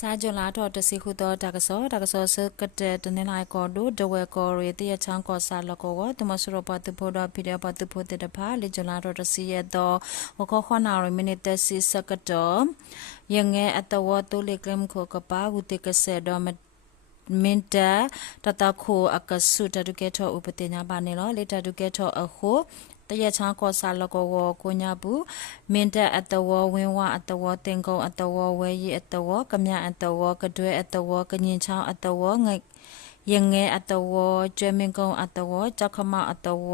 စာကြလာတော့တစီခုတော့တကဆောစကတဲ့တနေလိုက်ကောဒိုဒဝဲကောရတဲ့ချောင်းကောဆာလကောတမဆရပတ်တဖို့တော့ဖိရပတ်တဖို့တဲ့ဖာလေကြလာတော့တစီရတော့ဟောခနာရမိနစ်စီစကတော့ယငဲအတဝတူလေကလမ်ခိုကပါဝတိကဆေတော့မင်တာတတခိုအကဆုတတုကေထောဥပတိညာပါနေလို့လေတတုကေထောအခုတရချောင်းကောဆာလကောကိုညာဘူးမင်တာအတဝဝင်းဝအတဝတင်ကုံအတဝဝဲရီအတဝကမြအတဝကတွဲအတဝကညင်ချောင်းအတဝငိုက်ယငဲအတဝကျွဲမင်ကုံအတဝကြောက်ခမအတဝ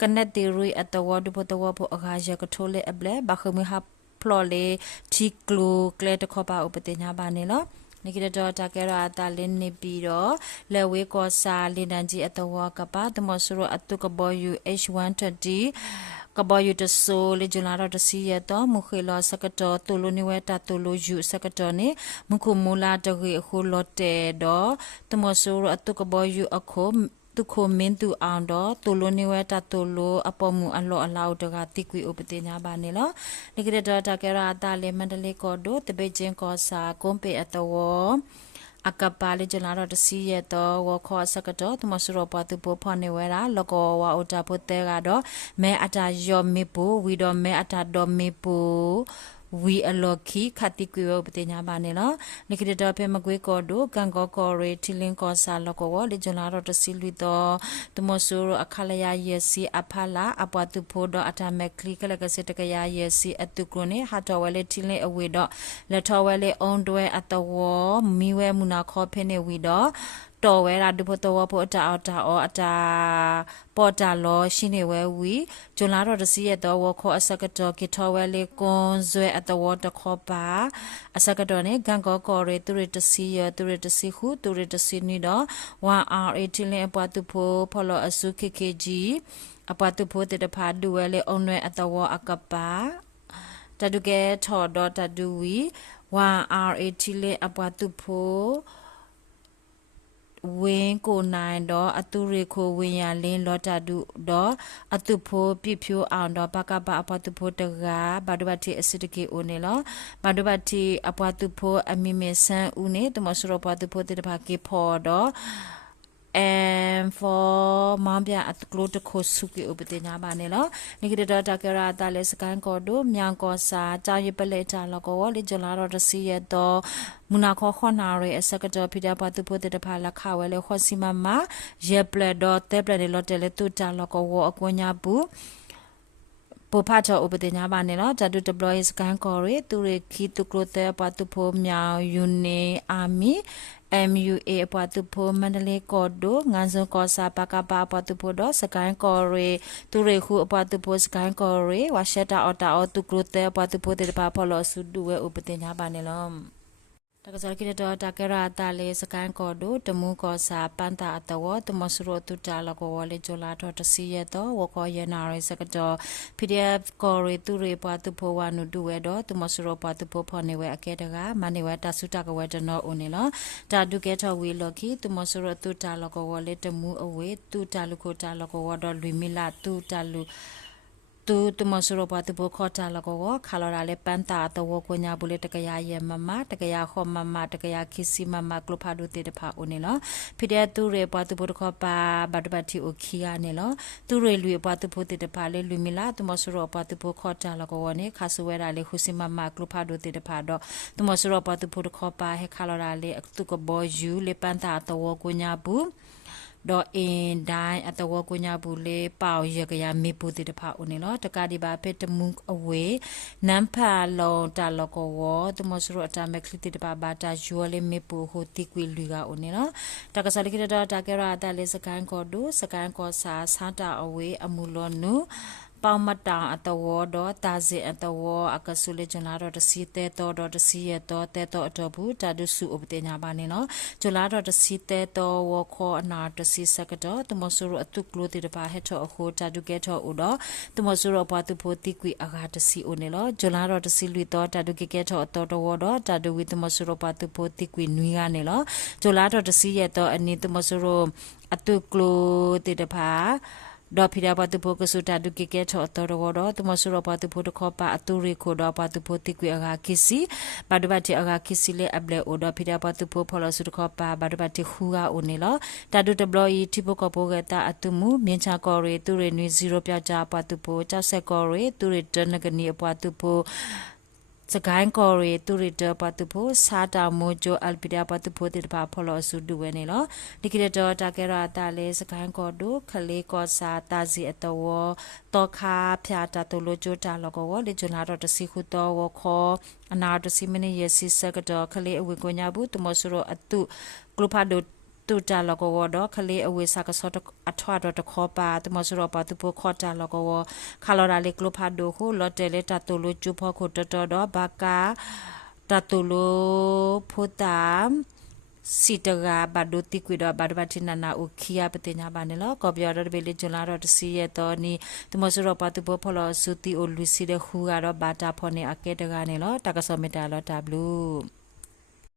ကနက်တီရီအတဝဒုပတဝဖို့အခါရကထိုးလေအပလေဘခမီဟာဖလော်လေတီကလိုကလက်တခောပါဥပတိညာပါနေလို့နိကရတော့တကရတာလင်းနေပြီးတော့လေဝေကောစာလင်းတန်ကြီးအတဝကပါတမဆရအတုကဘောယူ H130 ကဘောယူတဆိုလေဂျလာတော့တစီရတော့မခေလောစကတော်တူလိုနေဝဲတာတူလိုယူစကတော်နေမခုမူလာတခေအခုလော့တဲ့တော့တမဆရအတုကဘောယူအခုตุโคมินตุอาวดอตุโลนิเวตาตุโลอปอมูอลออลาวดกาติกุยอุปติญาบาเนลนิกเรดตาเกราตาเลมันเดเลกอโดตเบจินกอสากุมเปอตวอากาปาเลจลาดตซีเยตวขอสกดตุมสรปตุปพเนเวราลกอวาอุตาพุเตกาดอเมอตายอมิปูวีดอเมอตาดอมิปูဝီအလော်ခီခတိကွေဝပတိညာပါနေလားနိကရတဖေမကွေကောဒိုကန်ကောကောရီတီလင်ကောဆာလကောဝလေဂျလာရတစီလူတော့တမဆူရအခလယာယေစီအဖလာအပွားသူဖို့တော့အတမက်ကလီကလကစတကယာယေစီအတုကရနေဟာတော်ဝဲလေတီလင်အဝေတော့လက်တော်ဝဲလေအုံတွဲအတဝမီဝဲမူနာခေါ်ဖဲနေဝီတော့တော်ဝဲရာဒုဖို့တော့ဖို့အတာအတာအတာပေါ်တာလောရှိနေဝဲဝီဂျွန်လာတော့တစီရတော့ဝခေါ်အစကတော်ကီထော်ဝဲလေကွန်ဇွဲအတဝတခေါ်ပါအစကတော်နေဂန်ကောကောရီတူရတစီရတူရတစီခုတူရတစီနီတော့ 1R18 လအပွားသူဖို့ဖော်လို့အစု KKG အပွားသူဖို့တတဖာဒူဝဲလေအုံနွဲအတဝအကပါတတုကဲထော်တော့တဒူဝီ 1R18 လအပွားသူဖို့ဝင်းကိုနိုင်တော့အတူရခိုဝင်းရလင်းလော်တာဒူတော့အတူဖိုးပြဖြိုးအောင်တော့ဘကပအပတူဖိုးတကားဘာဒဘတိအစစ်တကေဦးနေလောဘာဒဘတိအပတူဖိုးအမီမေဆန်ဦးနေတမဆရပတူဖိုးတေတဖာကေဖော်တော့and for မမ်ပြအတကလို့တခုစုကေဥပတိညာပါနေလောနိကရတကရတာလေစကန်ကောဒိုမြန်ကောစာကြောင်ရပလေတာလကောလေဂျလာရတစီရတော့မူနာခောခနာရအစကတဖိဒပတုပုတတဖာလခဝဲလေခောစီမမယေပလက်တော့တေပလက်လော်တယ်လေတူတာလကောဝအကွညာဘူးပဖတ်ချဥပဒေညာပါနေတော့ဂျာဒူ deploy စကန်ကောရီသူရခီတုကလိုတဲ့ပတုဖိုမြောင်ယူနေအာမီMUA အပွားသူဖို့မန္တလေးကော်ဒိုငန်းစုံကောစာပကပါအပွားသူဖို့တော့စကိုင်းကော်ရီသူရခုအပွားသူဖို့စကိုင်းကော်ရီဝါရှက်တာအော်တာအော်သူကလိုတဲ့အပွားသူဖို့တဲ့ပါဖော်လို့ဆုဒူဝဲဥပဒေညာပါနေလောတကစားကိတော့တကရတာလေစကန်ကောဒိုတမှုကောစာပန်တာအတဝတမဆရတုတာလကောဝလေဂျလာတော့တစီရတော့ဝကောရနာရစကတော့ PDF ကောရီသူရေပွားသူဖိုဝါနုဒူဝဲတော့တမဆရပွားသူဖိုဖော်နေဝဲအကဲတကမနေဝဲတဆုတကဝဲတနောဦးနေလောတာဒုကဲထော်ဝီလော်ခီတမဆရတုတာလကောဝလေတမှုအဝေသူတာလူကိုတာလကောဝတော့လွေမီလာသူတာလူတူတမဆရပတူဘခေါ်တာလကောခါလရာလေပန်တာတဝကိုညာဘူးလေတကရရဲ့မမတကရခေါ်မမတကရခီစီမမကလဖာဒူတေတဖာဦးနေလောဖိတဲ့သူရေပတူဘခေါ်ပါဘတ်ဘတ်တီအိုခီယာနေလောသူရေလူပတူဘတေတဖာလေလူမီလာတမဆရပတူဘခေါ်တာလကောဝနေခါဆဝဲရာလေခုစီမမကလဖာဒူတေတဖာတော့တမဆရပတူဘခေါ်ပါဟဲခါလရာလေသူကဘောယူလေပန်တာတဝကိုညာဘူးတော့အင်းတိုင်းအတဝကိုညာဘူးလေပေါရကရမေပူတိတဖာဦးနေလောတကဒီပါဖက်တမှုအဝေနမ်ဖာလောတာလကောဝတမစရအတမက်ခလတိတပါဘာတာဂျူလေမေပူဟိုတိကွေလူကဦးနေလောတကစလိကိတတာကရတာလေစကန်ကောဒုစကန်ကောစာဆာတာအဝေအမှုလောနုပေါမတာအတဝတော့တာစီအတဝအကဆုလေဂျလာတော့တစီတဲတော့တစီရတော့တဲတော့အတဘူးတာဒုစုဥပဒေညာပါနေနော်ဂျလာတော့တစီတဲတော့ဝခောအနာတစီစကတော့တမဆူရအတုကလိုတိတပါဟက်တော့အခုတာဒုကဲတော့ဥတော့တမဆူရဘွားသူဖို့တိကွေအဂါတစီဦးနေလောဂျလာတော့တစီလူတော့တာဒုကဲတော့တော့တော့တာဒုဝီတမဆူရဘွားသူဖို့တိကွေနွေးကနေလောဂျလာတော့တစီရတော့အနီတမဆူရအတုကလိုတိတပါ ดอพิดาปตุโพกสุตาดุกิเกชอตอรวดอตุมสุรปตุโพตขอปาอตุริโคดอปตุโพติกุอาราคิสีบาดบัติอาราคิสีเลอับเลโอดอพิดาปตุโพพอลสุตขอปาบาดบัติฮูราโอเนลตาดุตบลอีทิปกโปเกตาอตุมูเมียนชากอเรตุเรนี0ပြောက်ကြปตุโพเจ้าเซกอเรตุเรตนกนีปตุโพสกายกอรีตุริเตอร์ปัตุโพซาตาโมโจอัลปิดาปัตุโพติดาพอลอสุดูเวเนลดิกิเดอตาเกราตาเลสกายกอดูคเลกอซาตาซีอตวตอคาพยาตาตุโลโจตาลกวเลจุนาดอตสิคุตอวคออนาตสิมเนเยซิสกดอคเลอวิโกญาบุตุมสุโรอตุกลุพาโดตูจาลกวดคเลอเวสากสอตอัทวาดตขอปาตมสุรปาตุโพขอจาลกวคาลอราเลกลุพาโดโคลอเตเลตาตุลุจุพอโคตตดบากาตาตุลุพุตามสิตกาบาดุติกวิดบาดบัตินานาอุคียาปติญาบาเนลกอบยอดเบลิจุลารตซีเยตอนีตมสุรปาตุโพพลสุติโอลุซิเดฮูกาดบาตาพอเนอเกตกาเนลตากสเมตาลตาบลู